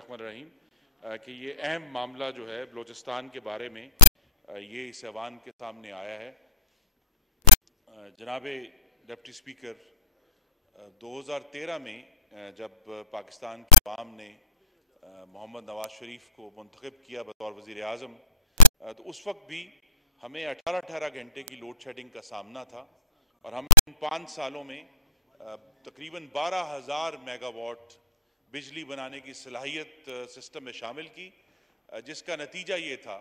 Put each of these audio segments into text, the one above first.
बिस्मिल्लाहिर्रहमानिर्रहीम कि ये अहम मामला जो है बलूचिस्तान के बारे में ये इस ऐवान के सामने आया है। जनाब डिप्टी स्पीकर 2013 में जब पाकिस्तान की अवाम ने मोहम्मद नवाज शरीफ को मुंतखब किया बतौर वज़ीर आज़म, तो उस वक्त भी हमें 18-18 घंटे की लोड शेडिंग का सामना था और हमने इन 5 सालों में तकरीबन 12,000 मेगावाट बिजली बनाने की सलाहियत सिस्टम में शामिल की, जिसका नतीजा ये था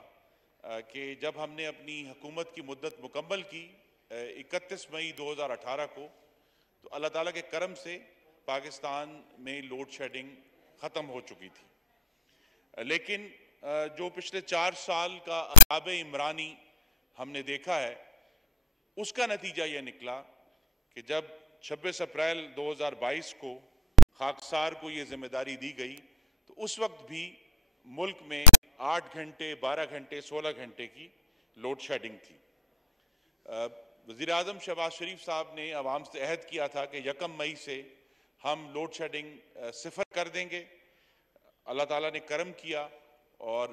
कि जब हमने अपनी हुकूमत की मुद्दत मुकम्मल की 31 मई 2018 को, तो अल्लाह ताला के करम से पाकिस्तान में लोड शेडिंग ख़त्म हो चुकी थी। लेकिन जो पिछले 4 साल का अज़ाब इमरानी हमने देखा है, उसका नतीजा ये निकला कि जब 26 अप्रैल 2022 को खाकसार को ये जिम्मेदारी दी गई, तो उस वक्त भी मुल्क में 8 घंटे, 12 घंटे, 16 घंटे की लोड शेडिंग थी। वज़ीर आज़म शहबाज शरीफ साहब ने अवाम से अहद किया था कि 1 मई से हम लोड शेडिंग सिफर कर देंगे। अल्लाह ताला ने करम किया और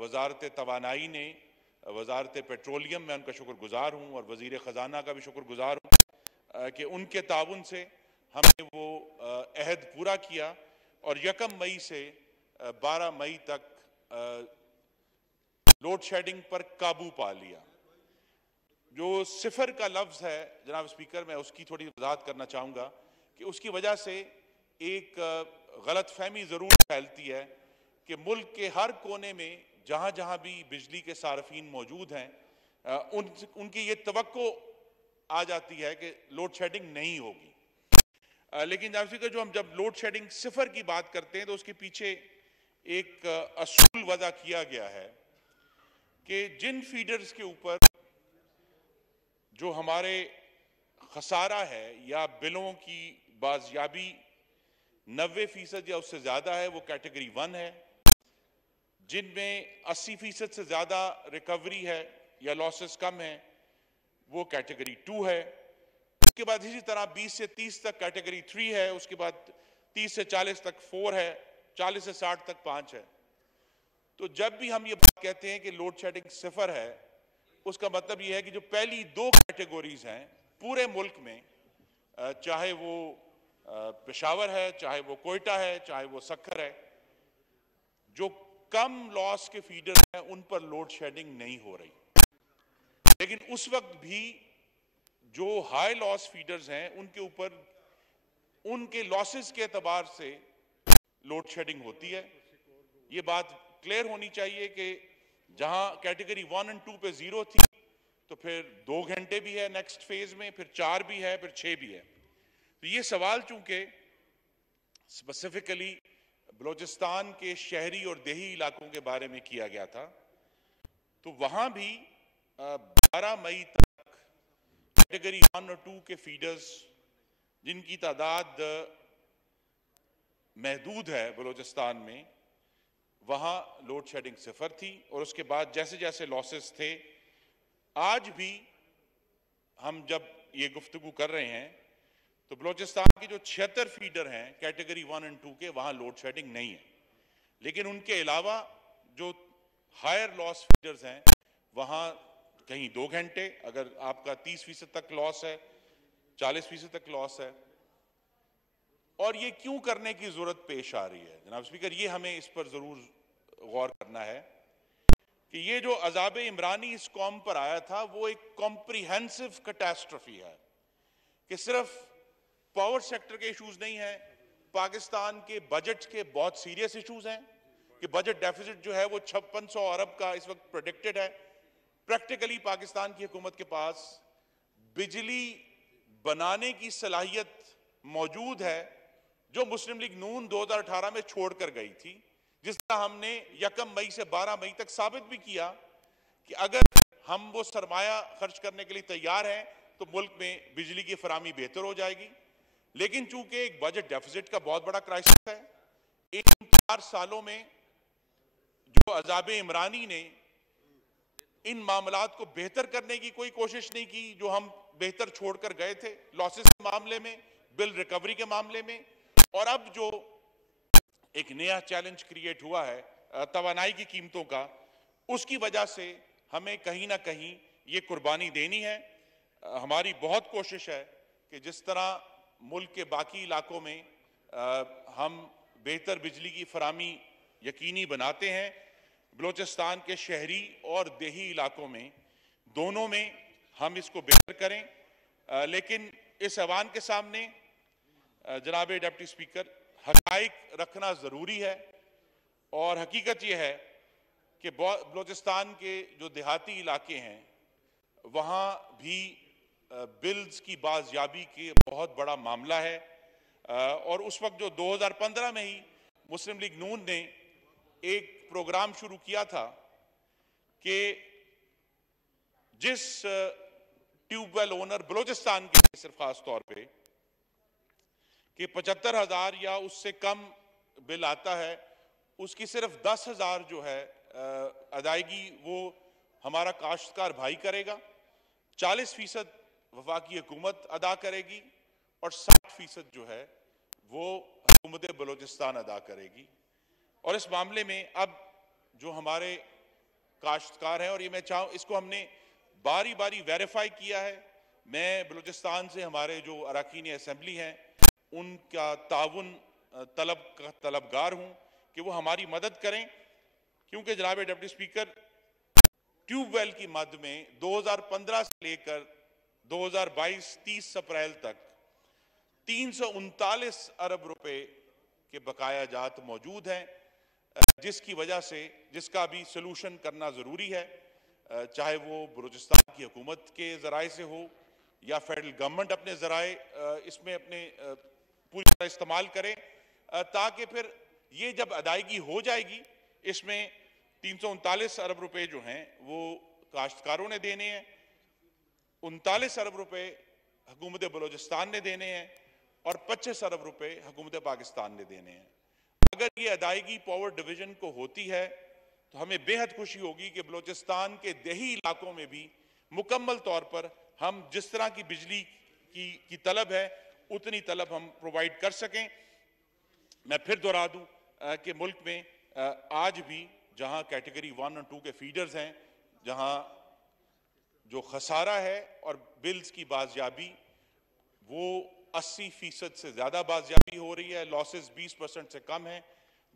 वज़ारत तवानाई ने, वज़ारत पेट्रोलियम में उनका शुक्रगुजार हूँ और वज़ीर ख़जाना का भी शुक्रगुजार हूँ कि उनके ताउन से हमने वो अहद पूरा किया और 1 मई से 12 मई तक लोड शेडिंग पर काबू पा लिया। जो सिफर का लफ्ज़ है जनाब स्पीकर, मैं उसकी थोड़ी वजाहत करना चाहूँगा कि उसकी वजह से एक गलत फहमी ज़रूर फैलती है कि मुल्क के हर कोने में जहाँ जहाँ भी बिजली के सारफीन मौजूद हैं, उनकी ये तवक्को आ जाती है कि लोड शेडिंग नहीं होगी। लेकिन जनाब स्पीकर, जो हम जब लोड शेडिंग सिफर की बात करते हैं तो उसके पीछे एक असूल वज़ा किया गया है कि जिन फीडर्स के ऊपर जो हमारे खसारा है या बिलों की बाजियाबी 90% या उससे ज़्यादा है, वो कैटेगरी 1 है। जिनमें 80% से ज़्यादा रिकवरी है या लॉसेस कम है, वो कैटेगरी 2 है। उसके बाद इसी तरह 20 से 30 तक कैटेगरी 3 है। उसके बाद 30 से 40 तक 4 है, 40 से 60 तक 5 है। तो जब भी हम ये बात कहते हैं कि लोड शेडिंग सिफर है, उसका मतलब ये है कि जो पहली 2 कैटेगरीज हैं पूरे मुल्क में, चाहे वो पेशावर है, चाहे वो कोयटा है, चाहे वो सक्खर है, जो कम लॉस के फीडर हैं उन पर लोड शेडिंग नहीं हो रही। लेकिन उस वक्त भी जो हाई लॉस फीडर्स हैं उनके ऊपर उनके लॉसेस के एतबार से लोड शेडिंग होती है। ये बात क्लियर होनी चाहिए कि जहां कैटेगरी 1 और 2 पे 0 थी, तो फिर 2 घंटे भी है नेक्स्ट फेज में, फिर 4 भी है, फिर 6 भी है। तो ये सवाल चूंकि स्पेसिफिकली बलूचिस्तान के शहरी और देही इलाकों के बारे में किया गया था, तो वहां भी 12 मई तक कैटेगरी 1 और 2 के फीडर्स, जिनकी तादाद महदूद है बलूचिस्तान में, वहां लोड शेडिंग सिफर थी। और उसके बाद जैसे जैसे लॉसेस थे, आज भी हम जब ये गुफ्तगू कर रहे हैं तो बलूचिस्तान के जो 76 फीडर हैं कैटेगरी 1 और 2 के, वहां लोड शेडिंग नहीं है। लेकिन उनके अलावा जो हायर लॉस फीडर्स हैं, वहां कहीं 2 घंटे, अगर आपका 30% तक लॉस है, 40% तक लॉस है। और ये क्यों करने की जरूरत पेश आ रही है जनाब स्पीकर, ये हमें इस पर जरूर गौर करना है कि ये जो अज़ाब इमरानी इस कौम पर आया था, वो एक कॉम्प्रिहेंसिव कैटास्ट्रफी है कि सिर्फ पावर सेक्टर के इश्यूज नहीं है, पाकिस्तान के बजट के बहुत सीरियस इश्यूज हैं कि बजट डेफिसिट जो है वो 5600 अरब का इस वक्त प्रेडिक्टेड है। प्रैक्टिकली पाकिस्तान की हुकूमत के पास बिजली बनाने की सलाहियत मौजूद है जो मुस्लिम लीग नून 2018 में छोड़कर गई थी, जिस तरह हमने 1 मई से 12 मई तक साबित भी किया कि अगर हम वो सरमाया खर्च करने के लिए तैयार हैं तो मुल्क में बिजली की फराहमी बेहतर हो जाएगी। लेकिन चूंकि एक बजट डेफिसिट का बहुत बड़ा क्राइसिस है, इन 4 सालों में जो अज़ाब इमरानी ने इन मामलात को बेहतर करने की कोई कोशिश नहीं की, जो हम बेहतर छोड़कर गए थे लॉसेस के मामले में, बिल रिकवरी के मामले में, और अब जो एक नया चैलेंज क्रिएट हुआ है तवानाई की कीमतों का, उसकी वजह से हमें कहीं ना कहीं ये कुर्बानी देनी है। हमारी बहुत कोशिश है कि जिस तरह मुल्क के बाकी इलाकों में हम बेहतर बिजली की फरामी यकीनी बनाते हैं, बलूचिस्तान के शहरी और देही इलाकों में दोनों में हम इसको बेहतर करें। लेकिन इस ऐवान के सामने जनाब डिप्टी स्पीकर हक़ाइक़ रखना ज़रूरी है, और हकीकत यह है कि बलूचिस्तान के जो देहाती इलाके हैं वहाँ भी बिल्स की बाज़याबी के बहुत बड़ा मामला है। और उस वक्त जो 2015 में ही मुस्लिम लीग नून ने एक प्रोग्राम शुरू किया था कि जिस ट्यूबवेल ओनर बलूचिस्तान के सिर्फ खास तौर पे कि 75,000 या उससे कम बिल आता है, उसकी सिर्फ 10,000 जो है अदायगी वो हमारा काश्तकार भाई करेगा, 40% वफाकी हुकूमत अदा करेगी और 60% जो है वो हुकूमत बलूचिस्तान अदा करेगी। और इस मामले में अब जो हमारे काश्तकार हैं, और ये मैं चाहूँ इसको हमने बारी बारी वेरीफाई किया है, मैं बलूचिस्तान से हमारे जो अरकान असेंबली हैं उनका ताउन तलबगार हूँ कि वो हमारी मदद करें, क्योंकि जनाब डिप्टी स्पीकर ट्यूबवेल की मद में 2015 से लेकर 2022 30 अप्रैल तक 339 अरब रुपए के बकाया जात मौजूद हैं, जिसकी वजह से जिसका भी सलूशन करना ज़रूरी है, चाहे वो बलूचिस्तान की हुकूमत के ज़राए से हो या फेडरल गवर्नमेंट अपने ज़राए इसमें अपने पूरी तरह इस्तेमाल करें, ताकि फिर ये जब अदायगी हो जाएगी इसमें 339 अरब रुपए जो हैं वो काश्तकारों ने देने हैं, 39 अरब रुपए हुकूमत बलूचिस्तान ने देने हैं और 25 अरब रुपए हुकूमत पाकिस्तान ने देने हैं। अगर ये अदायगी पावर डिवीजन को होती है तो हमें बेहद खुशी होगी कि बलूचिस्तान के देही इलाकों में भी मुकम्मल तौर पर हम जिस तरह की बिजली की तलब है उतनी तलब हम प्रोवाइड कर सकें। मैं फिर दोहरा दूं कि मुल्क में आज भी जहां कैटेगरी 1 और 2 के फीडर्स हैं, जहां जो खसारा है और बिल्स की बाजियाबी वो 80% से ज़्यादा बाजियाबी हो रही है, लॉसेस 20% से कम है,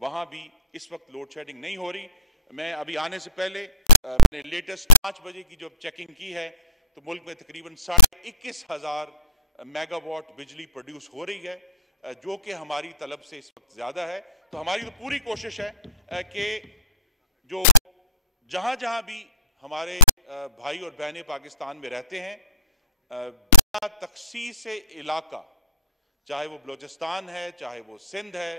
वहाँ भी इस वक्त लोड शेडिंग नहीं हो रही। मैं अभी आने से पहले मैंने लेटेस्ट 5 बजे की जो चेकिंग की है तो मुल्क में तकरीबन 21,500 मेगावाट बिजली प्रोड्यूस हो रही है, जो कि हमारी तलब से इस वक्त ज़्यादा है। तो हमारी तो पूरी कोशिश है कि जो जहाँ जहाँ भी हमारे भाई और बहनें पाकिस्तान में रहते हैं, बिना तखसीस इलाका, चाहे वो बलूचिस्तान है, चाहे वो सिंध है,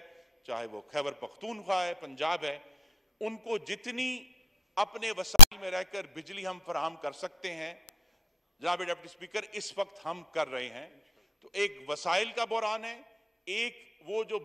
चाहे वो खैबर पख्तूनख्वा है, पंजाब है, उनको जितनी अपने वसाइल में रहकर बिजली हम फराहम कर सकते हैं, जनाब डिप्टी स्पीकर इस वक्त हम कर रहे हैं। तो एक वसाइल का बहरान है, एक वो जो